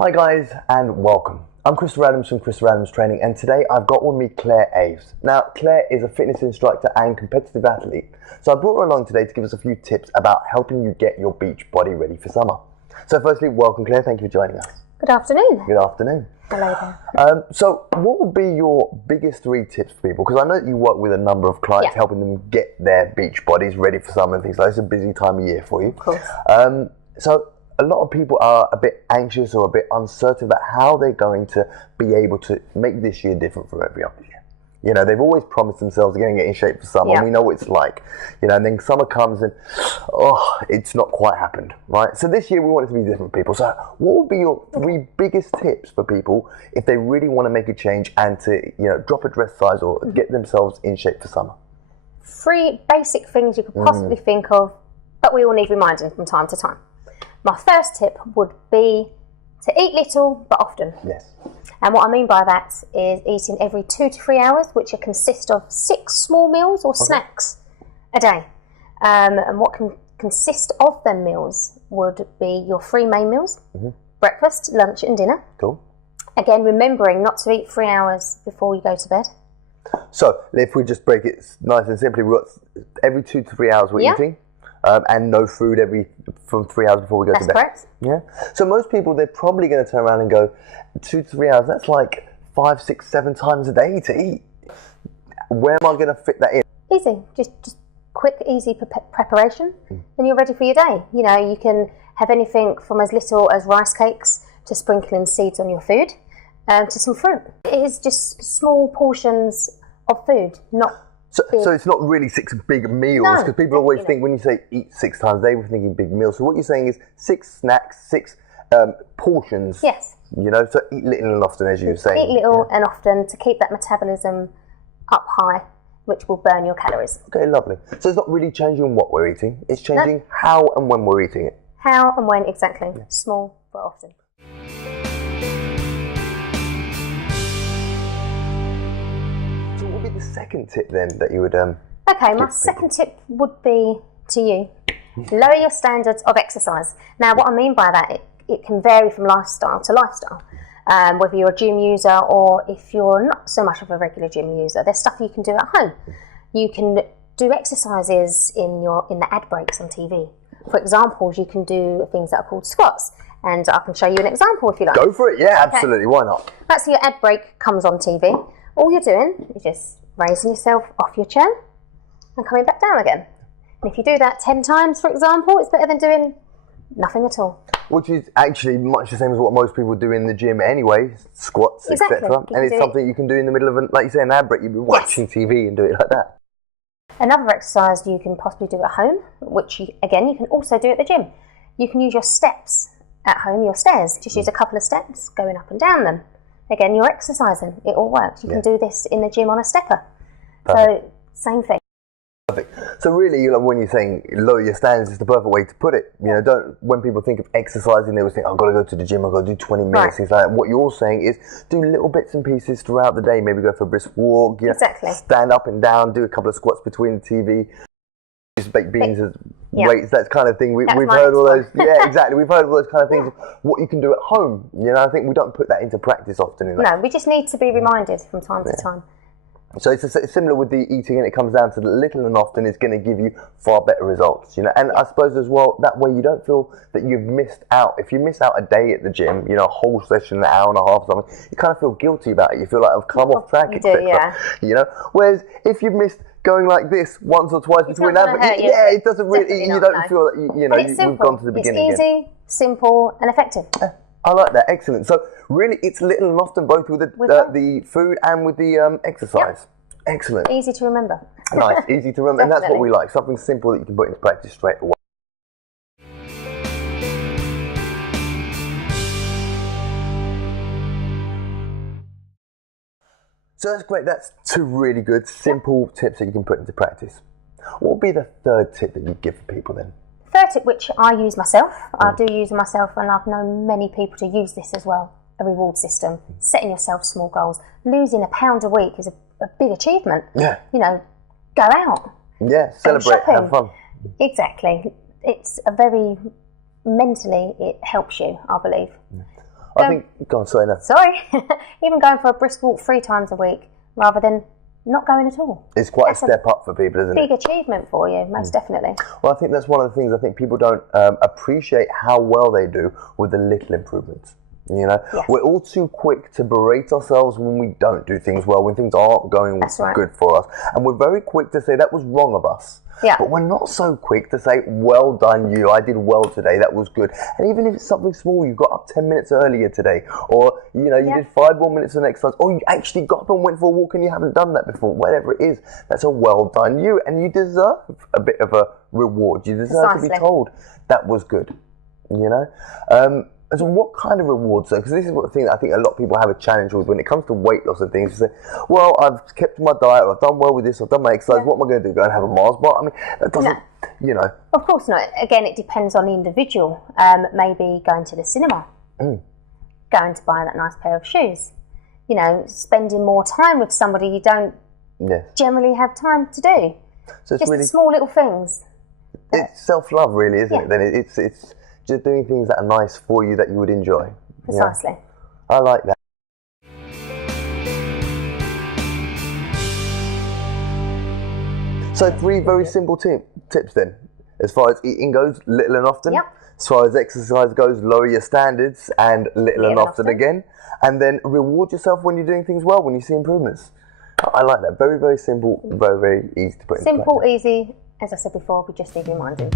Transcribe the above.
Hi guys and welcome. I'm Christopher Adams from Christopher Adams Training, and today I've got with me Claire Aves. Now Claire is a fitness instructor and competitive athlete, so I brought her along today to give us a few tips about helping you get your beach body ready for summer. So firstly, welcome Claire, thank you for joining us. Good afternoon. Good afternoon. Hello there. So what would be your biggest 3 tips for people? Because I know that you work with a number of clients helping them get their beach bodies ready for summer and things like that. It's a busy time of year for you. Of course. So a lot of people are a bit anxious or a bit uncertain about how they're going to be able to make this year different from every other year. You know, they've always promised themselves they're going to get in shape for summer, and we know what it's like. You know, and then summer comes and, it's not quite happened, right? So this year we want it to be different, people. So what would be your 3 biggest tips for people if they really want to make a change and to, drop a dress size or get themselves in shape for summer? 3 basic things you could possibly think of, but we all need reminding from time to time. My first tip would be to eat little but often. Yes. And what I mean by that is eating every 2 to 3 hours, which consist of 6 small meals or snacks a day. And what can consist of them meals would be your 3 main meals, breakfast, lunch and dinner. Cool. Again, remembering not to eat 3 hours before you go to bed. So if we just break it nice and simply, we've got every 2 to 3 hours we're eating. And no food from 3 hours before we go to bed. That's correct. Yeah. So most people, they're probably going to turn around and go, 2 to 3 hours, that's like 5, 6, 7 times a day to eat. Where am I going to fit that in? Easy. Just quick, easy preparation, and you're ready for your day. You know, you can have anything from as little as rice cakes to sprinkling seeds on your food, to some fruit. It is just small portions of food, not So it's not really 6 big meals, because people always think when you say eat 6 times, they were thinking big meals. So what you're saying is 6 snacks, 6 portions. Yes. So eat little and often, as you were saying. Eat little and often to keep that metabolism up high, which will burn your calories. Okay, lovely. So it's not really changing what we're eating, it's changing how and when we're eating it. How and when, exactly. Yeah. Small but often. The second tip then that you would okay, my second tip would be to you, lower your standards of exercise. Now what I mean by that, it can vary from lifestyle to lifestyle, whether you're a gym user or if you're not so much of a regular gym user. There's stuff you can do at home. You can do exercises in the ad breaks on TV. For example, you can do things that are called squats, and I can show you an example if you like. Go for it, yeah, absolutely, why not? That's your ad break comes on TV. All you're doing is just raising yourself off your chair and coming back down again. And if you do that 10 times, for example, it's better than doing nothing at all. Which is actually much the same as what most people do in the gym anyway, squats, etc. And it's something you can do in the middle of, like you say, an ad break. You'd be watching TV and do it like that. Another exercise you can possibly do at home, which, again, you can also do at the gym. You can use your steps at home, your stairs. Just use a couple of steps, going up and down them. Again, you're exercising. It all works. You can do this in the gym on a stepper. Perfect. So, same thing. Perfect. So really, when you're saying lower your standards, is the perfect way to put it. When people think of exercising, they always think, I've got to go to the gym, I've got to do 20 minutes, things like that. What you're saying is do little bits and pieces throughout the day. Maybe go for a brisk walk, stand up and down, do a couple of squats between the TV. Just baked beans as weights, that kind of thing. We've heard all those. Yeah, exactly. We've heard all those kind of things. What you can do at home. I think we don't put that into practice often enough. No, we just need to be reminded from time to time. So it's similar with the eating, and it comes down to the little and often is going to give you far better results. And I suppose as well, that way you don't feel that you've missed out. If you miss out a day at the gym, a whole session, an hour and a half, or something, you kind of feel guilty about it. You feel like I've come off track, etc. Whereas if you've missed going like this once or twice between that, it doesn't really. You don't feel that you've gone to the beginning. It's easy, simple, and effective. I like that. Excellent. So really, it's little and often, both with the food and with the exercise. Yep. Excellent. Easy to remember. Nice, easy to remember, and that's what we like. Something simple that you can put into practice straight away. So that's great. That's 2 really good, simple tips that you can put into practice. What would be the 3rd tip that you'd give for people then? 3rd tip, which I use myself. I do use myself, and I've known many people to use this as well. A reward system, setting yourself small goals. Losing £1 a week is a big achievement. Yeah. Go out. Yeah, celebrate, have fun. Exactly. It's a very mentally, it helps you, I believe. I think, go on, sorry, no. Sorry. Even going for a brisk walk 3 times a week rather than not going at all. It's quite a step up for people, isn't it? Big achievement for you, most definitely. Well, I think that's one of the things I think people don't appreciate how well they do with the little improvements. You know, we're all too quick to berate ourselves when we don't do things well, when things aren't going good for us. And we're very quick to say that was wrong of us. Yeah. But we're not so quick to say, well done you, I did well today, that was good. And even if it's something small, you got up 10 minutes earlier today, or, you know, you did 5 more minutes of exercise, or you actually got up and went for a walk and you haven't done that before, whatever it is, that's a well done you. And you deserve a bit of a reward. You deserve to be told that was good, you know? So what kind of rewards though? Because this is what the thing that I think a lot of people have a challenge with when it comes to weight loss and things. You say, well, I've kept my diet, or I've done well with this, I've done my exercise, what am I going to do? Go and have a Mars bar? I mean, that doesn't, you know. Of course not. Again, it depends on the individual. Maybe going to the cinema, going to buy that nice pair of shoes, you know, spending more time with somebody you don't generally have time to do. So it's just really, the small little things. It's self-love really, isn't it? Then it's just doing things that are nice for you that you would enjoy. Precisely. I like that. So 3 very simple tips then. As far as eating goes, little and often. Yep. As far as exercise goes, lower your standards and little and often again. And then reward yourself when you're doing things well, when you see improvements. I like that. Very, very simple, very, very easy to put in place. Simple, easy. As I said before, we just need reminding.